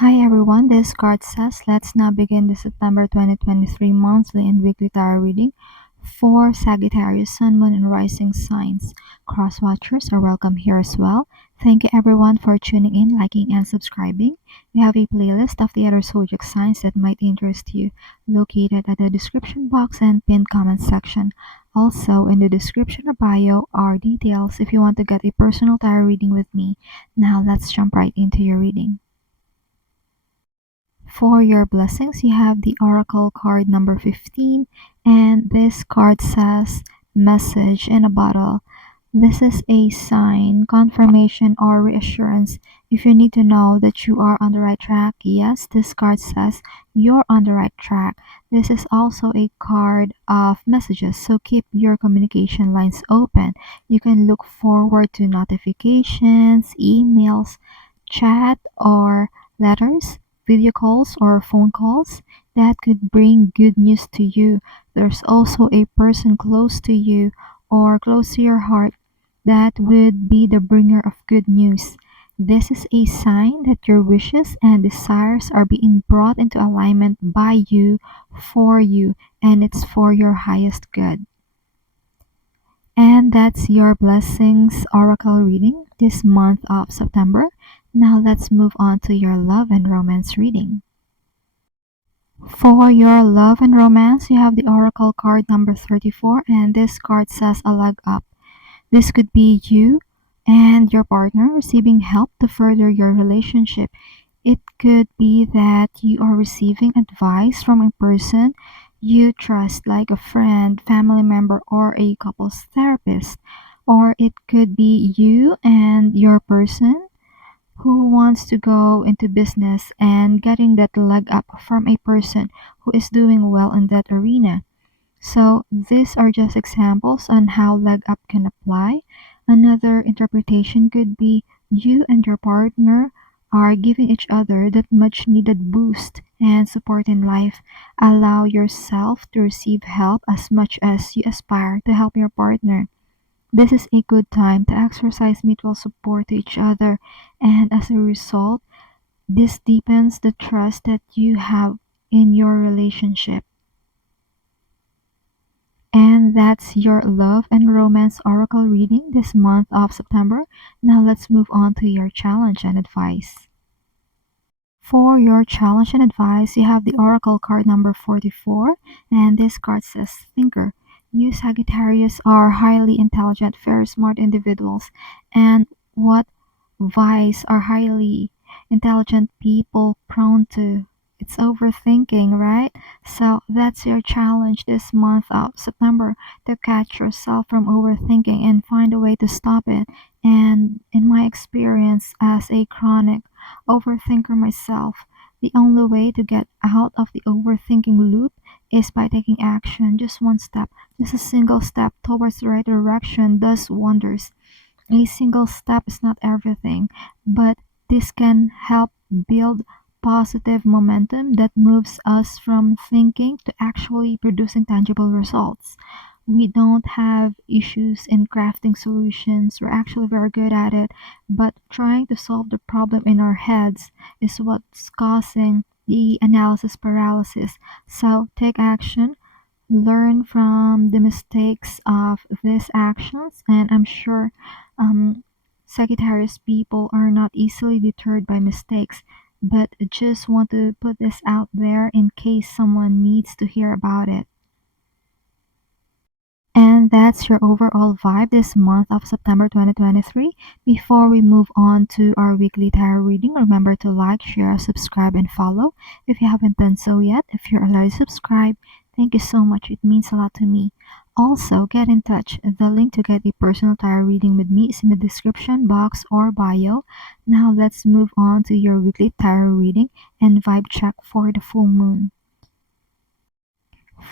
Hi everyone, this card says let's now begin the September 2023 monthly and weekly tarot reading for Sagittarius, Sun, Moon, and Rising signs. Cross watchers are welcome here as well. Thank you everyone for tuning in, liking, and subscribing. We have a playlist of the other zodiac signs that might interest you located at the description box and pinned comment section. Also, in the description or bio are details if you want to get a personal tarot reading with me. Now let's jump right into your reading. For your blessings, you have the Oracle card number 15, and this card says message in a bottle. This is a sign, confirmation, or reassurance. If you need to know that you are on the right track, yes, this card says you're on the right track. This is also a card of messages, so keep your communication lines open. You can look forward to notifications, emails, chat, or letters, video calls, or phone calls that could bring good news to you. There's also a person close to you or close to your heart that would be the bringer of good news. This is a sign that your wishes and desires are being brought into alignment by you, for you, and it's for your highest good. And that's your blessings oracle reading this month of September. Now let's move on to your love and romance reading. For your love and romance, you have the oracle card number 34, and this card says a leg up. This could be you and your partner receiving help to further your relationship. It could be that you are receiving advice from a person you trust, like a friend, family member, or a couples therapist. Or it could be you and your person who wants to go into business and getting that leg up from a person who is doing well in that arena. So these are just examples on how leg up can apply. Another interpretation could be you and your partner are giving each other that much needed boost and support in life. Allow yourself to receive help as much as you aspire to help your partner. This is a good time to exercise mutual support to each other, and as a result, this deepens the trust that you have in your relationship. And that's your love and romance oracle reading this month of September. Now let's move on to your challenge and advice. For your challenge and advice, you have the oracle card number 44, and this card says thinker. You Sagittarius are highly intelligent, very smart individuals, and what vice are highly intelligent people prone to? It's overthinking, right? So that's your challenge this month of September, to catch yourself from overthinking and find a way to stop it. And in my experience as a chronic overthinker myself, the only way to get out of the overthinking loop is by taking action. Just one step, just a single step towards the right direction does wonders. A single step is not everything, but this can help build positive momentum that moves us from thinking to actually producing tangible results. We don't have issues in crafting solutions, we're actually very good at it, but trying to solve the problem in our heads is what's causing the analysis paralysis. So take action, learn from the mistakes of these actions, and I'm sure Sagittarius people are not easily deterred by mistakes, but just want to put this out there in case someone needs to hear about it. And that's your overall vibe this month of September 2023. Before we move on to our weekly tarot reading, remember to like, share, subscribe, and follow if you haven't done so yet. If you're already subscribed, thank you so much. It means a lot to me. Also, get in touch. The link to get a personal tarot reading with me is in the description box or bio. Now let's move on to your weekly tarot reading and vibe check for the full moon.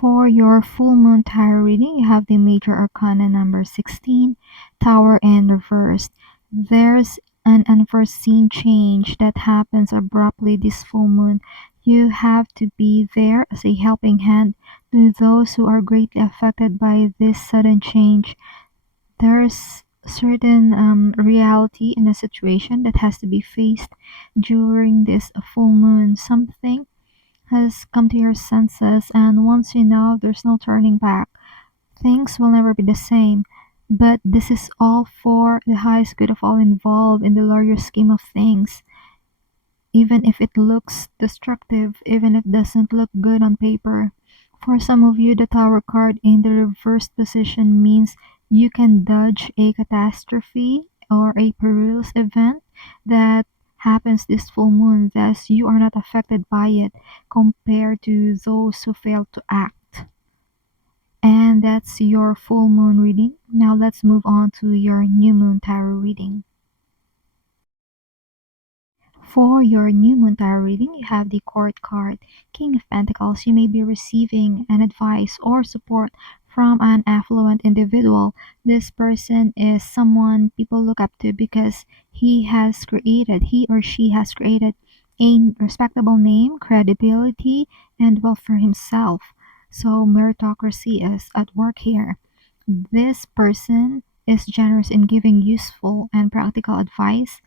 For your full moon tarot reading, you have the major arcana number 16, Tower in reverse. There's an unforeseen change that happens abruptly this full moon. You have to be there as a helping hand to those who are greatly affected by this sudden change. There's certain reality in a situation that has to be faced during this full moon. Something has come to your senses, and once you know, there's no turning back. Things will never be the same. But this is all for the highest good of all involved in the larger scheme of things. Even if it looks destructive, even if it doesn't look good on paper. For some of you, the Tower card in the reversed position means you can dodge a catastrophe or a perilous event that happens this full moon, thus you are not affected by it compared to those who fail to act. And that's your full moon reading. Now let's move on to your new moon tarot reading. For your new moon tarot reading, you have the Court card, King of Pentacles. You may be receiving an advice or support from an affluent individual. This person is someone people look up to because he or she has created a respectable name, credibility, and wealth for himself. So meritocracy is at work here. This person is generous in giving useful and practical advice,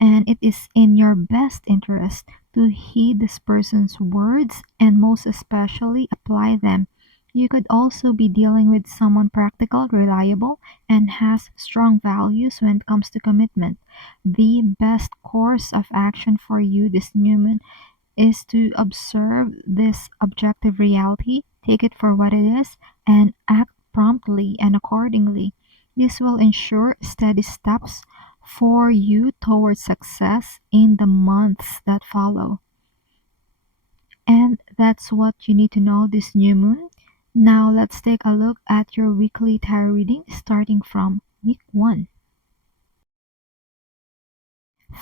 and it is in your best interest to heed this person's words and most especially apply them. You could also be dealing with someone practical, reliable, and has strong values when it comes to commitment. The best course of action for you this new moon is to observe this objective reality, take it for what it is, and act promptly and accordingly. This will ensure steady steps for you towards success in the months that follow. And that's what you need to know this new moon. Now let's take a look at your weekly tarot reading starting from week 1.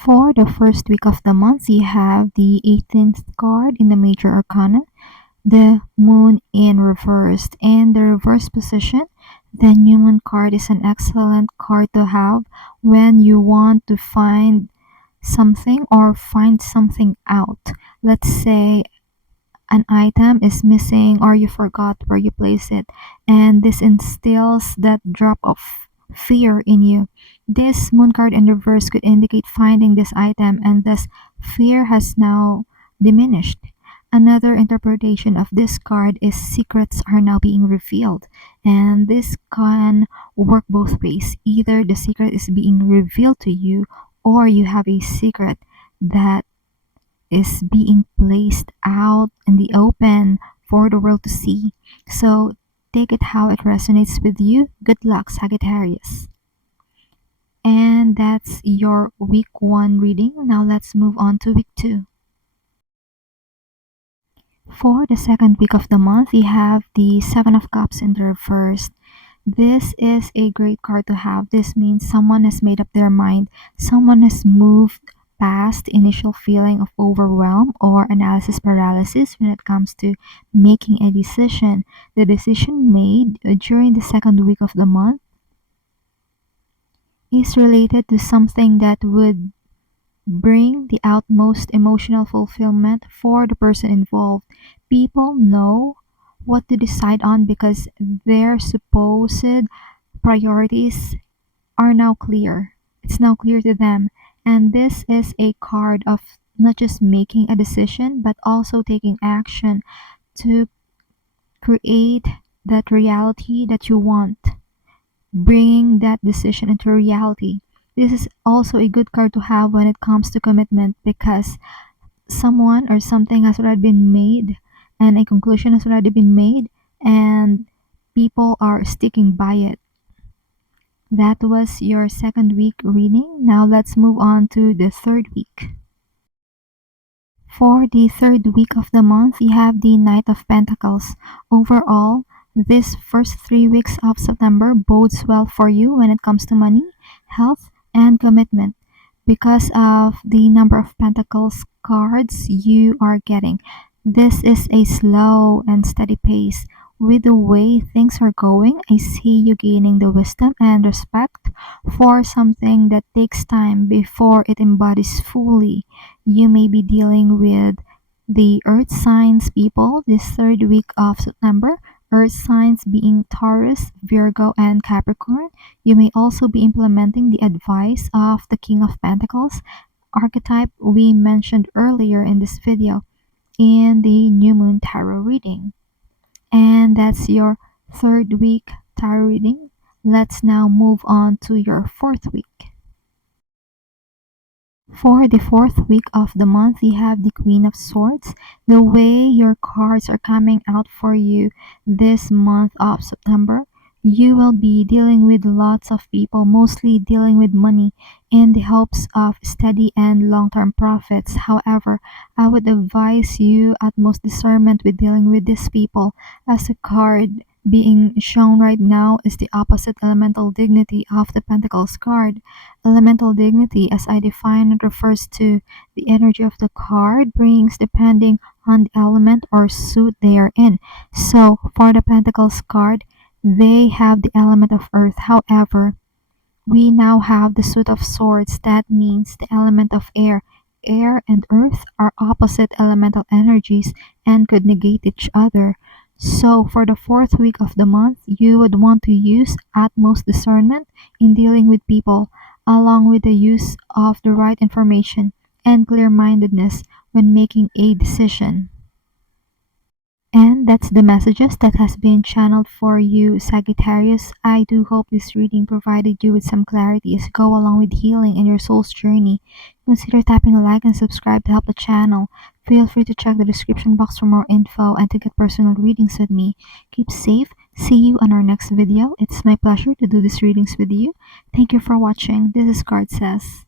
For the first week of the month, you have the 18th card in the Major Arcana, the Moon in reversed. In the reverse position, the New Moon card is an excellent card to have when you want to find something or find something out. Let's say an item is missing or you forgot where you place it, and this instills that drop of fear in you. This moon card in reverse could indicate finding this item, and thus fear has now diminished. Another interpretation of this card is secrets are now being revealed, and this can work both ways. Either the secret is being revealed to you, or you have a secret that is being placed out in the open for the world to see. So take it how it resonates with you. Good luck, Sagittarius. And that's your week 1 reading. Now let's move on to week 2. For the second week of the month, you have the Seven of Cups in the reverse. This is a great card to have. This means someone has made up their mind. Someone has moved past the initial feeling of overwhelm or analysis paralysis when it comes to making a decision. The decision made during the second week of the month is related to something that would bring the utmost emotional fulfillment for the person involved. People know what to decide on because their supposed priorities are now clear. It's now clear to them. And this is a card of not just making a decision, but also taking action to create that reality that you want, bringing that decision into reality. This is also a good card to have when it comes to commitment because someone or something has already been made and a conclusion has already been made and people are sticking by it. That was your second week reading. Now let's move on to the third week. For the third week of the month, you have the Knight of Pentacles. Overall, this first 3 weeks of September bodes well for you when it comes to money, health, and commitment because of the number of Pentacles cards you are getting. This is a slow and steady pace. With the way things are going, I see you gaining the wisdom and respect for something that takes time before it embodies fully. You may be dealing with the earth signs people this third week of September. earth signs being Taurus, Virgo, and Capricorn. You may also be implementing the advice of the King of Pentacles archetype we mentioned earlier in this video in the new moon tarot reading. And that's your third week tarot reading. Let's now move on to your fourth week. For the fourth week of the month, you have the Queen of Swords. The way your cards are coming out for you this month of September, you will be dealing with lots of people, mostly dealing with money in the hopes of steady and long-term profits. However, I would advise you utmost discernment with dealing with these people, as the card being shown right now is the opposite elemental dignity of the Pentacles card. Elemental dignity, as I define it, refers to the energy of the card brings depending on the element or suit they are in. So, for the Pentacles card, they have the element of earth. However, we now have the suit of swords. That means the element of air. Air and earth are opposite elemental energies and could negate each other. So, for the fourth week of the month, you would want to use utmost discernment in dealing with people, along with the use of the right information and clear-mindedness when making a decision. And that's the messages that has been channeled for you, Sagittarius. I do hope this reading provided you with some clarity as you go along with healing in your soul's journey. Consider tapping a like and subscribe to help the channel. Feel free to check the description box for more info and to get personal readings with me. Keep safe. See you on our next video. It's my pleasure to do these readings with you. Thank you for watching. This is Card Says.